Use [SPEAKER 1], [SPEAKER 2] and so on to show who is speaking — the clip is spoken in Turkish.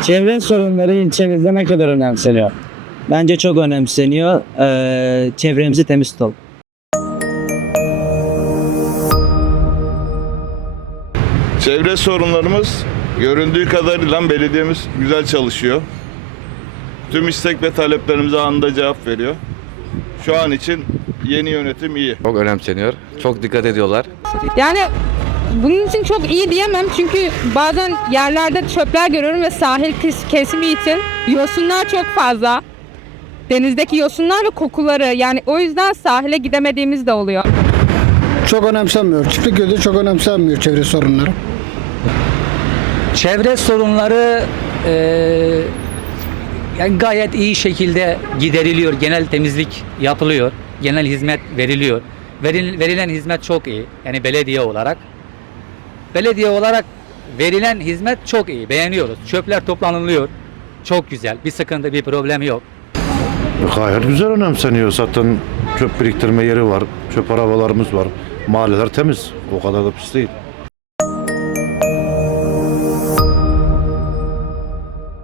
[SPEAKER 1] Çevre sorunları ilçemizde ne kadar önemseniyor? Bence çok önemseniyor. Çevremizi temiz tutalım.
[SPEAKER 2] Çevre sorunlarımız göründüğü kadarıyla belediyemiz güzel çalışıyor. Tüm istek ve taleplerimize anında cevap veriyor. Şu an için yeni yönetim iyi.
[SPEAKER 3] Çok önemseniyor. Çok dikkat ediyorlar.
[SPEAKER 4] Yani bunun için çok iyi diyemem çünkü bazen yerlerde çöpler görüyorum ve sahil kesimi için yosunlar çok fazla. Denizdeki yosunlar ve kokuları, yani o yüzden sahile gidemediğimiz de oluyor.
[SPEAKER 5] Çok önemsenmiyor. Çiftliköy'de çok önemsenmiyor çevre sorunları.
[SPEAKER 6] Çevre sorunları yani gayet iyi şekilde gideriliyor. Genel temizlik yapılıyor. Genel hizmet veriliyor. Verilen hizmet çok iyi. Yani belediye olarak. Belediye olarak verilen hizmet çok iyi. Beğeniyoruz. Çöpler toplanılıyor. Çok güzel. Bir sıkıntı, bir problem yok.
[SPEAKER 7] Gayet güzel önemseniyor. Zaten çöp biriktirme yeri var. Çöp arabalarımız var. Mahalleler temiz. O kadar da pis değil.